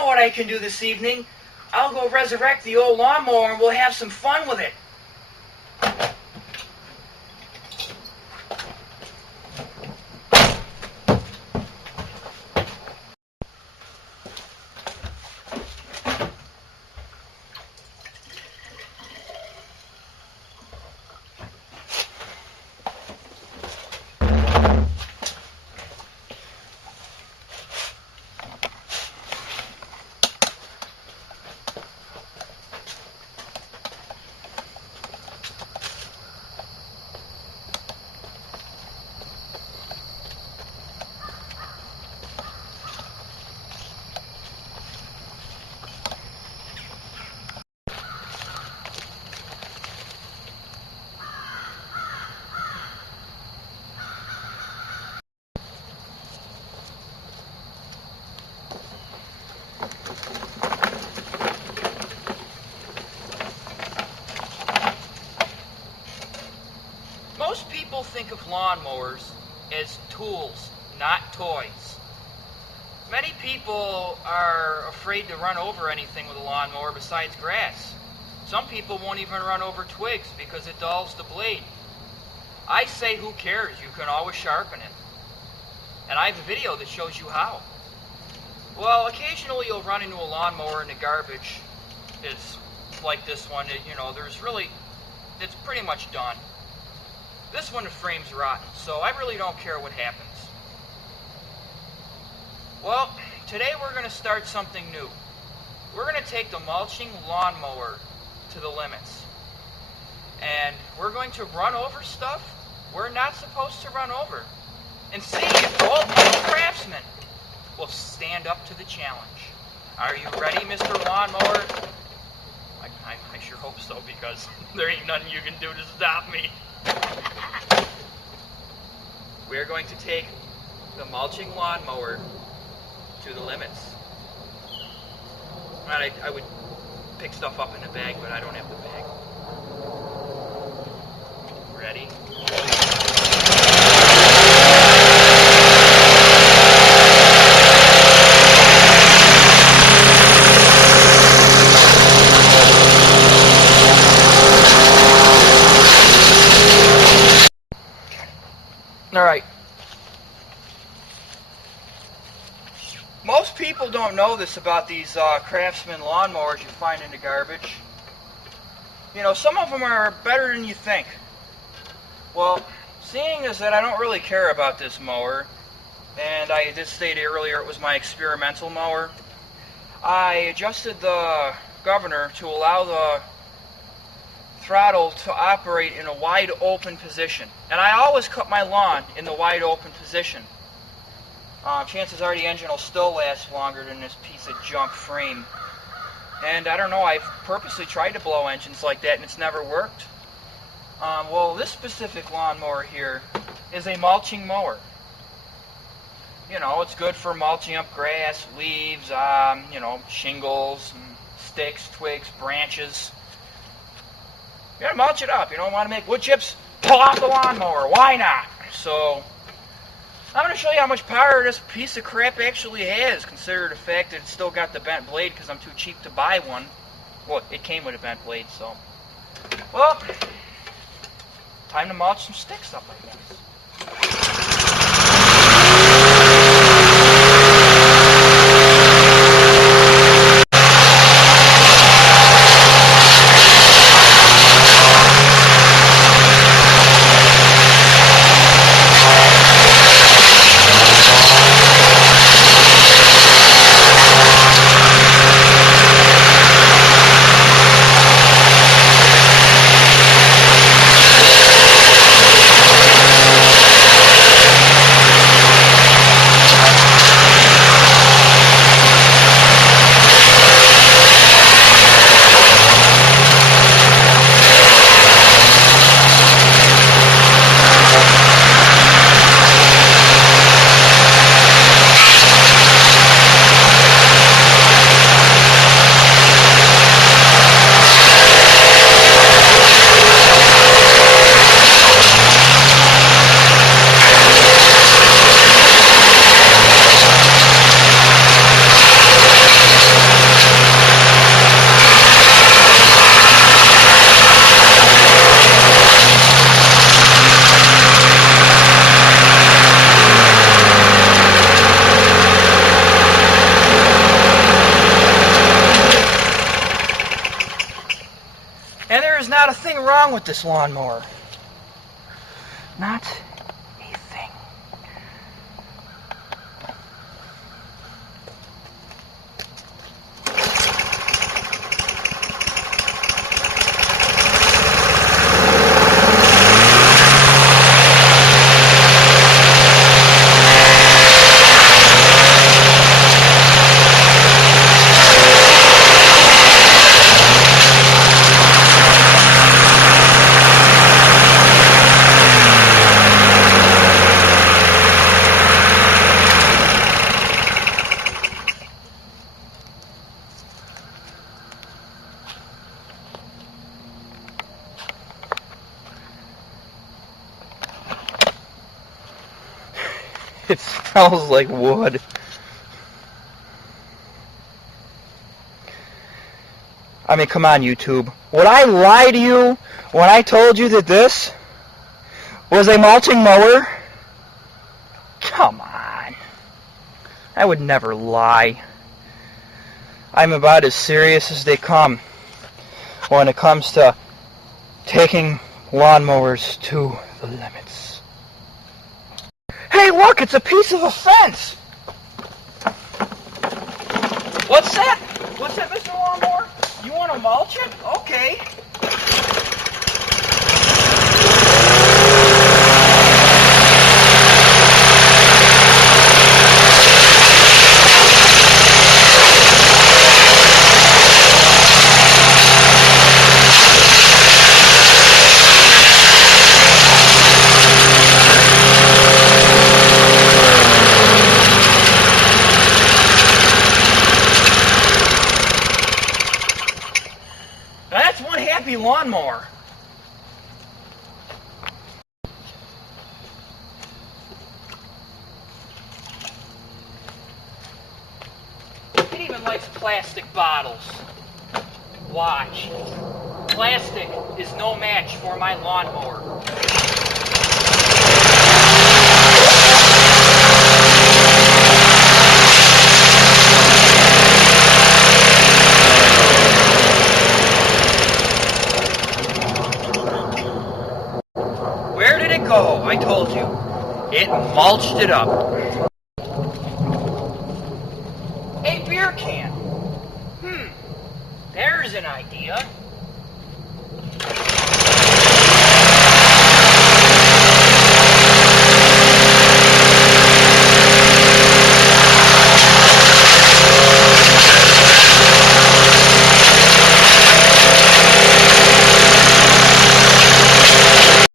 know what I can do this evening. I'll go resurrect the old lawnmower and we'll have some fun with it. Most people think of lawnmowers as tools, not toys. Many people are afraid to run over anything with a lawnmower besides grass. Some people won't even run over twigs because it dulls the blade. I say, who cares? You can always sharpen it. And I have a video that shows you how. Well, occasionally you'll run into a lawnmower in the garbage. It's like this one, it's pretty much done. This one, the frame's rotten, so I really don't care what happens. Well, today we're going to start something new. We're going to take the mulching lawnmower to the limits. And we're going to run over stuff we're not supposed to run over. And see if old craftsmen will stand up to the challenge. Are you ready, Mr. Lawnmower? I sure hope so, because there ain't nothing you can do to stop me. We're going to take the mulching lawnmower to the limits. I would pick stuff up in the bag, but I don't have the bag. Ready? All right. Most people don't know this about these Craftsman lawnmowers you find in the garbage. You know, some of them are better than you think. Well, seeing as that I don't really care about this mower, and I did state earlier it was my experimental mower, I adjusted the governor to allow the throttle to operate in a wide open position. And I always cut my lawn in the wide open position. Chances are the engine will still last longer than this piece of junk frame. And I don't know, I've purposely tried to blow engines like that and it's never worked. Well, this specific lawnmower here is a mulching mower. You know, it's good for mulching up grass, leaves, shingles, and sticks, twigs, branches. You gotta mulch it up. You don't want to make wood chips? Pull off the lawnmower. Why not? So, I'm going to show you how much power this piece of crap actually has, consider the fact that it's still got the bent blade because I'm too cheap to buy one. Well, it came with a bent blade, so. Well, time to mulch some sticks up, I guess. a thing wrong with this lawnmower. Not a thing. It smells like wood. I mean, come on, YouTube. Would I lie to you when I told you that this was a mulching mower? Come on. I would never lie. I'm about as serious as they come when it comes to taking lawnmowers to the limits. Hey, look, it's a piece of a fence. What's that? What's that, Mr. Lawnmower? You want to mulch it? Okay. That's one happy lawnmower. It even likes plastic bottles. Watch. Plastic is no match for my lawnmower. Where did it go? I told you. It mulched it up. A beer can. There's an idea.